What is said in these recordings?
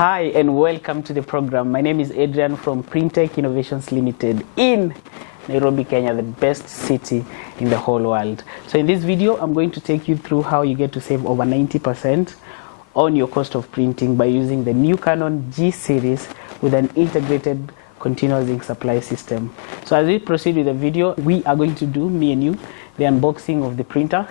Hi and welcome to the program. My name is Adrian from Printech Innovations Limited in Nairobi, Kenya, the best city in the whole world. So in this video, I'm going to take you through how you get to save over 90% on your cost of printing by using the new Canon G series with an integrated continuous ink supply system. So as we proceed with the video, we are going to do, me and you, the unboxing of the printer,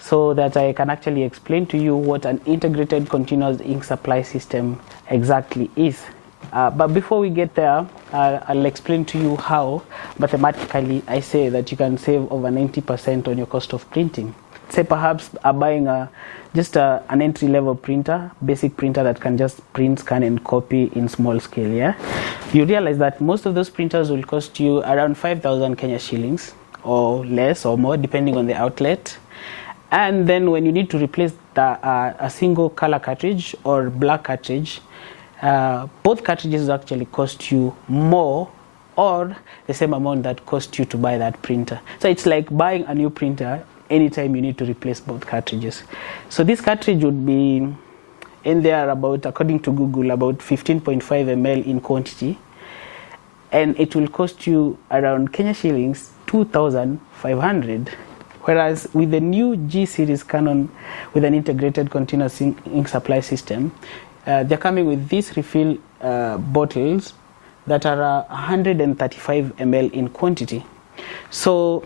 so that I can actually explain to you what an integrated continuous ink supply system exactly is. But before we get there, I'll explain to you how mathematically I say that you can save over 90% on your cost of printing. Say perhaps buying just an entry-level printer, basic printer that can just print, scan and copy in small scale. Yeah, you realize that most of those printers will cost you around 5,000 Kenya shillings or less or more depending on the outlet. And then when you need to replace a single color cartridge or black cartridge, both cartridges actually cost you more or the same amount that cost you to buy that printer. So it's like buying a new printer anytime you need to replace both cartridges. So this cartridge would be in there about, according to Google, about 15.5 ml in quantity, and it will cost you around Kenya shillings 2,500. Whereas with the new G series Canon with an integrated continuous ink supply system, they're coming with these refill bottles that are 135 ml in quantity. So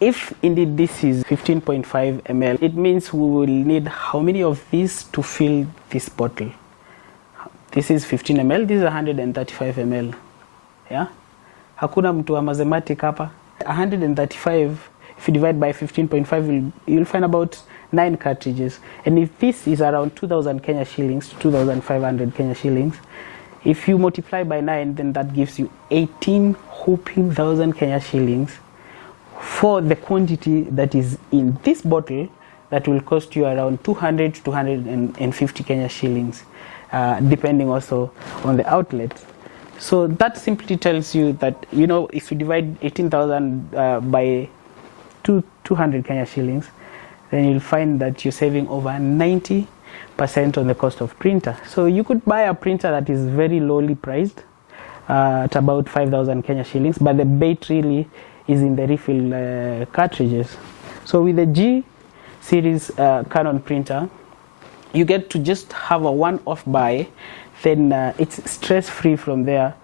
if indeed this is 15.5 ml, it means we will need how many of these to fill this bottle? This is 15 ml, this is 135 ml. Yeah? Hakuna mtu wa mathematic hapa. 135, if you divide by 15.5, you'll find about 9 cartridges. And if this is around 2,000 Kenya shillings, 2,500 Kenya shillings, if you multiply by 9, then that gives you 18 whopping thousand Kenya shillings for the quantity that is in this bottle that will cost you around 200 to 250 Kenya shillings, depending also on the outlet. So that simply tells you that, you know, if you divide 18,000 by 200 Kenya shillings, then you'll find that you're saving over 90% on the cost of printer. So you could buy a printer that is very lowly priced at about 5,000 Kenya shillings, but the bait really is in the refill cartridges. So with the G series Canon printer, you get to just have a one-off buy, then it's stress-free from there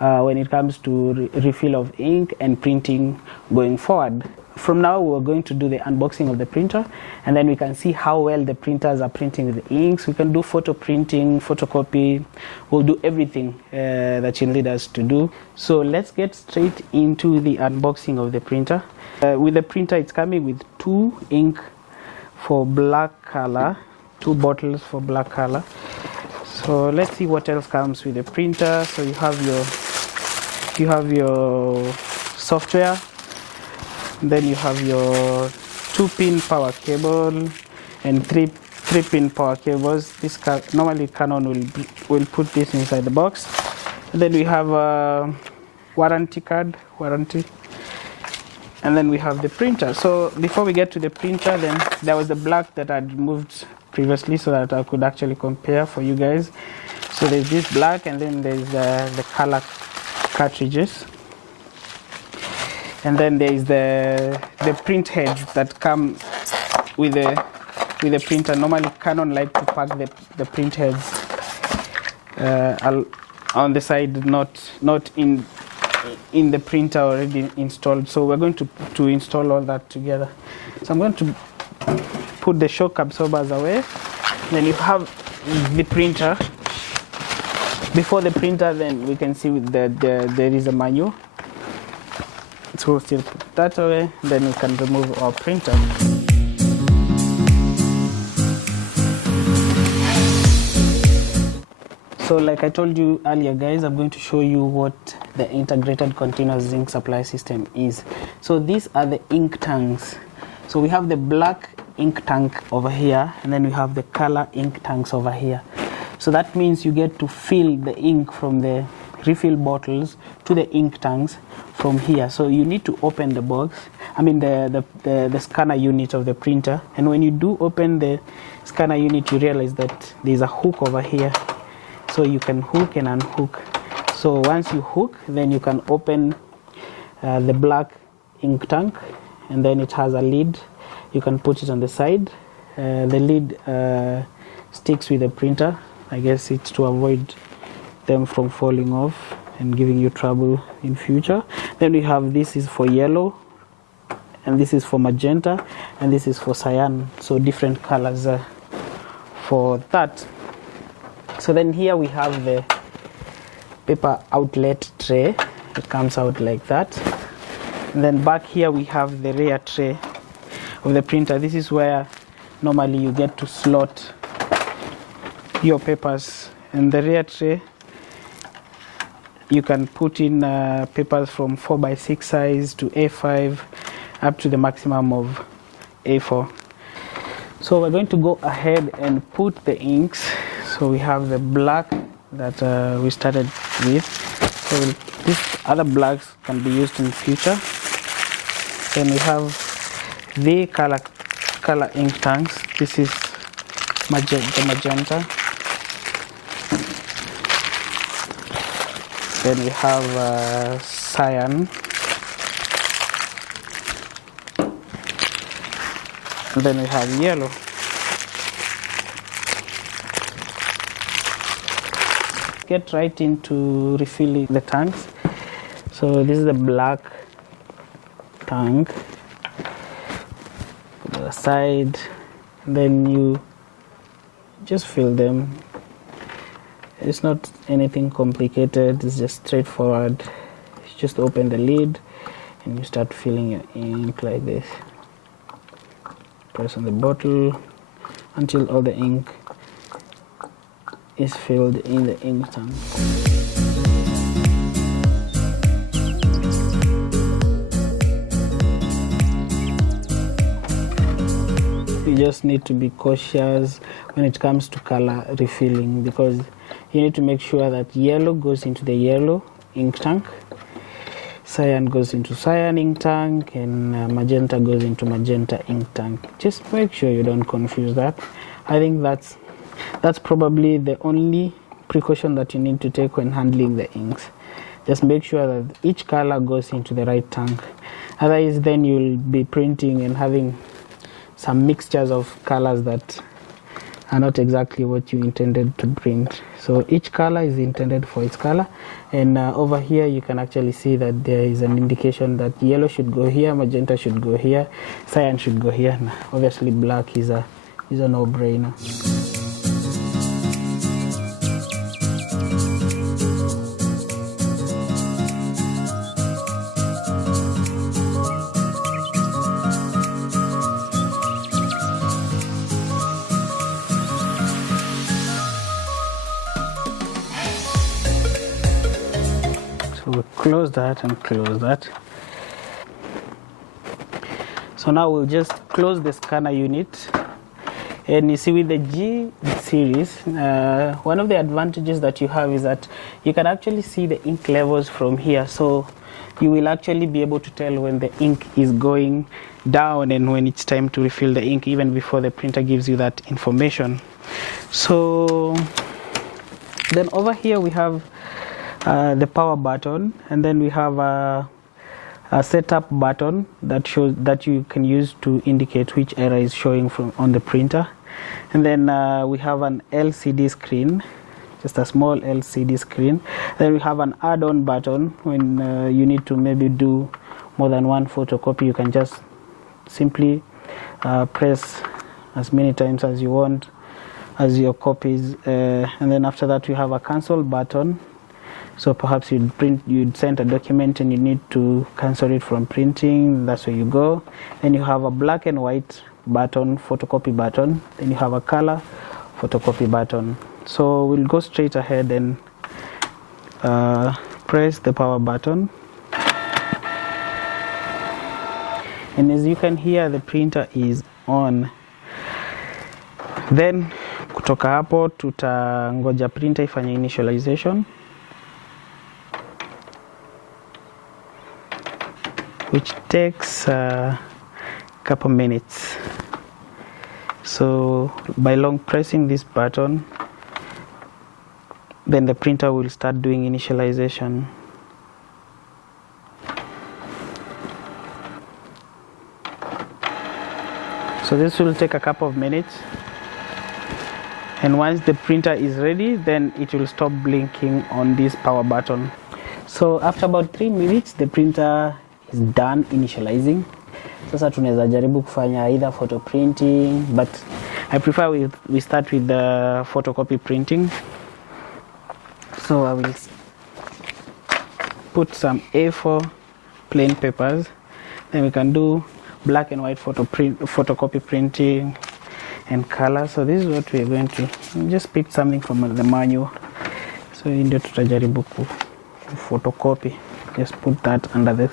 when it comes to refill of ink and printing going forward. From now, we're going to do the unboxing of the printer, and then we can see how well the printers are printing with the inks. We can do photo printing, photocopy. We'll do everything that you need us to do. So let's get straight into the unboxing of the printer. With the printer, it's coming with 2 ink for black color, 2 bottles for black color. So let's see what else comes with the printer. So you have your software. Then you have your 2-pin power cable and 3-pin power cables. This normally Canon will put this inside the box. And then we have a warranty card, and then we have the printer. So before we get to the printer, then there was the black that I'd removed previously so that I could actually compare for you guys. So there's this black, and then there's the color cartridges. And then there is the print heads that come with the printer. Normally Canon like to pack the print heads on the side, not in the printer already installed. So we're going to install all that together. So I'm going to put the shock absorbers away. Then you have the printer. Before the printer, then we can see there is a manual. So we'll still put that away, then we can remove our printer. So like I told you earlier, guys, I'm going to show you what the integrated continuous ink supply system is. So these are the ink tanks. So we have the black ink tank over here, and then we have the color ink tanks over here. So that means you get to fill the ink from the refill bottles to the ink tanks from here. So you need to open the box, the scanner unit of the printer, and when you do open the scanner unit, you realize that there's a hook over here so you can hook and unhook. So once you hook, then you can open the black ink tank, and then it has a lid. You can put it on the side. The lid sticks with the printer. I guess it's to avoid them from falling off and giving you trouble in future. Then we have, this is for yellow, and this is for magenta, and this is for cyan, so different colors for that. So then here we have the paper outlet tray. It comes out like that. And then back here we have the rear tray of the printer. This is where normally you get to slot your papers. In the rear tray you can put in papers from 4x6 size to A5 up to the maximum of A4. So we're going to go ahead and put the inks. So we have the black that we started with. So these other blacks can be used in the future. Then we have the color ink tanks. This is the magenta. Then we have cyan. And then we have yellow. Get right into refilling the tanks. So this is the black tank. Put it aside. Then you just fill them. It's not anything complicated, it's just straightforward. You just open the lid and you start filling your ink like this. Press on the bottle until all the ink is filled in the ink tank. You just need to be cautious when it comes to color refilling, because you need to make sure that yellow goes into the yellow ink tank, cyan goes into cyan ink tank, and magenta goes into magenta ink tank. Just make sure you don't confuse that. I think that's probably the only precaution that you need to take when handling the inks. Just make sure that each color goes into the right tank. Otherwise, then you'll be printing and having some mixtures of colors that are not exactly what you intended to print. So each color is intended for its color, and over here you can actually see that there is an indication that yellow should go here, magenta should go here, cyan should go here. Now, obviously black is a no-brainer. We'll close that and close that. So now we'll just close the scanner unit. And you see, with the G series, one of the advantages that you have is that you can actually see the ink levels from here. So you will actually be able to tell when the ink is going down and when it's time to refill the ink, even before the printer gives you that information. So then over here we have the power button, and then we have a setup button that you can use to indicate which error is showing from on the printer. And then we have an LCD screen, just a small LCD screen. Then we have an add-on button. When you need to maybe do more than one photocopy, you can just simply press as many times as you want as your copies. And then after that we have a cancel button. So perhaps you'd send a document and you need to cancel it from printing. That's where you go. Then you have a black and white button, photocopy button. Then you have a color photocopy button. So we'll go straight ahead and press the power button. And as you can hear, the printer is on. Then kutoka hapo tutangoja printer ifanye initialization, which takes a couple minutes. So by long pressing this button, then the printer will start doing initialization. So this will take a couple of minutes, and once the printer is ready, then it will stop blinking on this power button. So after about 3 minutes the printer is done initializing. Sasa tunaweza jaribu kufanya either photo printing, but I prefer we start with the photocopy printing. So I will put some A4 plain papers, then we can do black and white photocopy printing and color. So this is what we're going to just pick something from the manual. So ndio tutajaribu ku photocopy. Just put that under the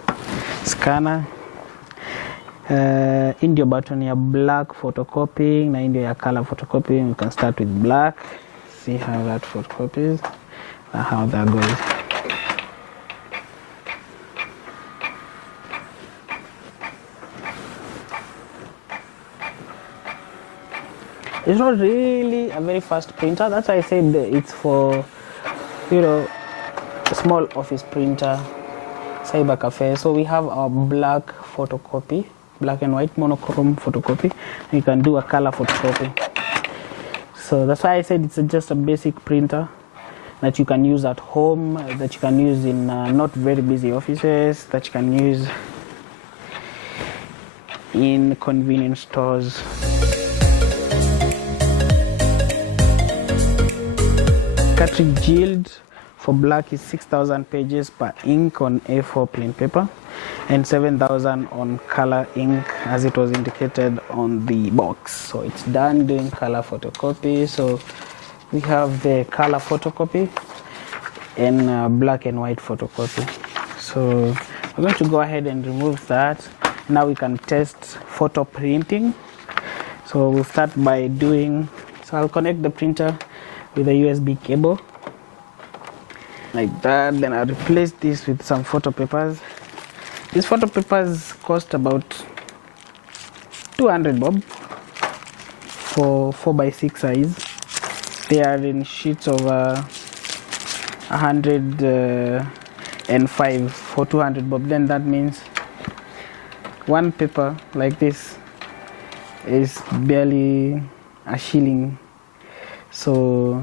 scanner. Ndio button ya black photocopying na ndio ya color photocopying. We can start with black, see how that photocopies and how that goes. It's not really a very fast printer. That's why I said it's for, you know, a small office printer, cyber cafe. So we have our black photocopy, black and white monochrome photocopy. You can do a color photocopy. So that's why I said it's just a basic printer that you can use at home, that you can use in not very busy offices, that you can use in convenience stores. Cartridge yield for black is 6,000 pages per ink on A4 plain paper and 7,000 on color ink as it was indicated on the box. So it's done doing color photocopy. So we have the color photocopy and black and white photocopy. So we're going to go ahead and remove that. Now we can test photo printing. So we'll start by doing, so I'll connect the printer with a USB cable like that. Then I'll replace this with some photo papers. These photo papers cost about 200 bob for 4x6 size. They are in sheets of 105 for 200 bob. Then that means one paper like this is barely a shilling. So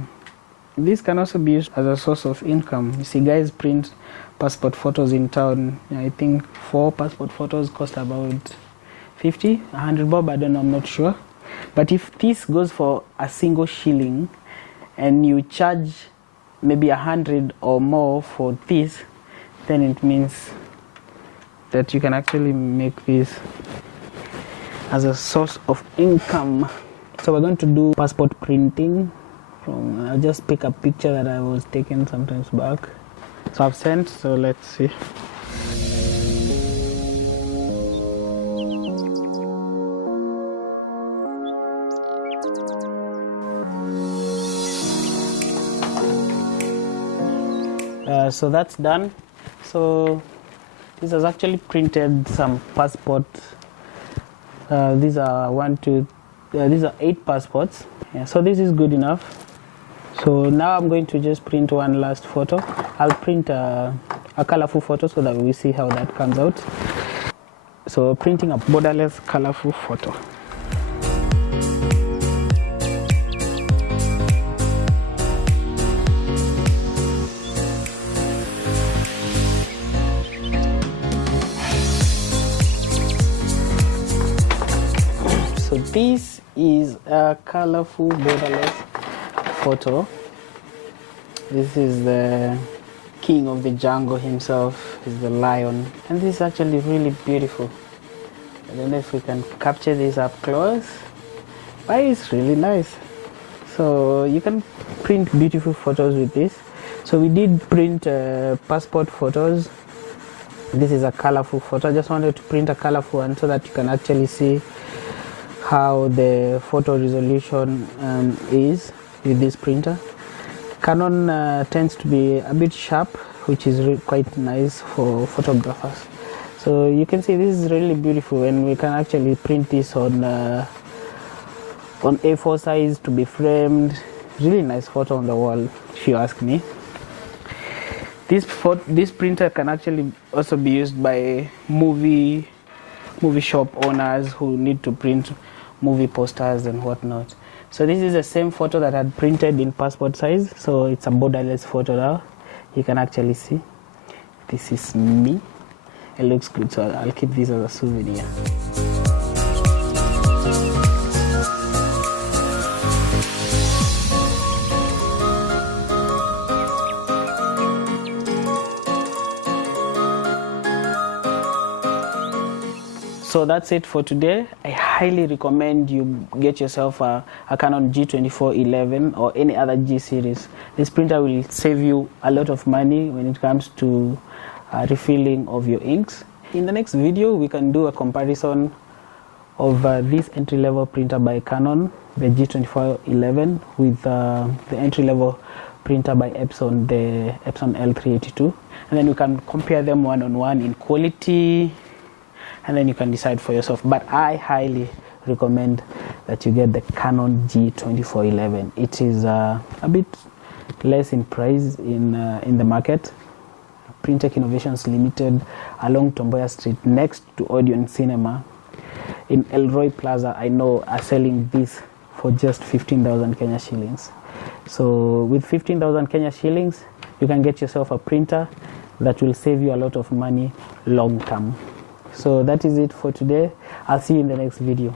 this can also be used as a source of income. You see guys print passport photos in town. I think 4 passport photos cost about 50, 100 bob, I don't know, I'm not sure. But if this goes for a single shilling and you charge maybe 100 or more for this, then it means that you can actually make this as a source of income. So we're going to do passport printing. I'll just pick a picture that I was taken sometimes back. So I've sent, so let's see. So that's done. So this has actually printed some passport. These are 8 passports. Yeah, so this is good enough. So now I'm going to just print one last photo. I'll print a colorful photo so that we see how that comes out. So printing a borderless colorful photo. So this is a colorful borderless photo. This is the king of the jungle himself, is the lion, and this is actually really beautiful. I don't know if we can capture this up close, but it's really nice. So you can print beautiful photos with this. So we did print passport photos. This is a colorful photo. I just wanted to print a colorful one so that you can actually see how the photo resolution is with this printer. Canon tends to be a bit sharp, which is quite nice for photographers. So you can see this is really beautiful, and we can actually print this on A4 size to be framed. really nice photo on the wall, if you ask me. This printer can actually also be used by movie shop owners who need to print movie posters and whatnot. So this is the same photo that I had printed in passport size. So it's a borderless photo now. You can actually see this is me. It looks good, so I'll keep this as a souvenir. So that's it for today. I highly recommend you get yourself a Canon G-2411 or any other G series. This printer will save you a lot of money when it comes to refilling of your inks. In the next video, we can do a comparison of this entry-level printer by Canon, the G-2411, with the entry-level printer by Epson, the Epson L382. And then we can compare them one-on-one in quality, and then you can decide for yourself. But I highly recommend that you get the Canon G-2411. It is a bit less in price in the market. Printech Innovations Limited along Tomboya Street next to Odeon Cinema in Elroy Plaza, I know, are selling this for just 15,000 Kenya shillings. So with 15,000 Kenya shillings, you can get yourself a printer that will save you a lot of money long term. So that is it for today. I'll see you in the next video.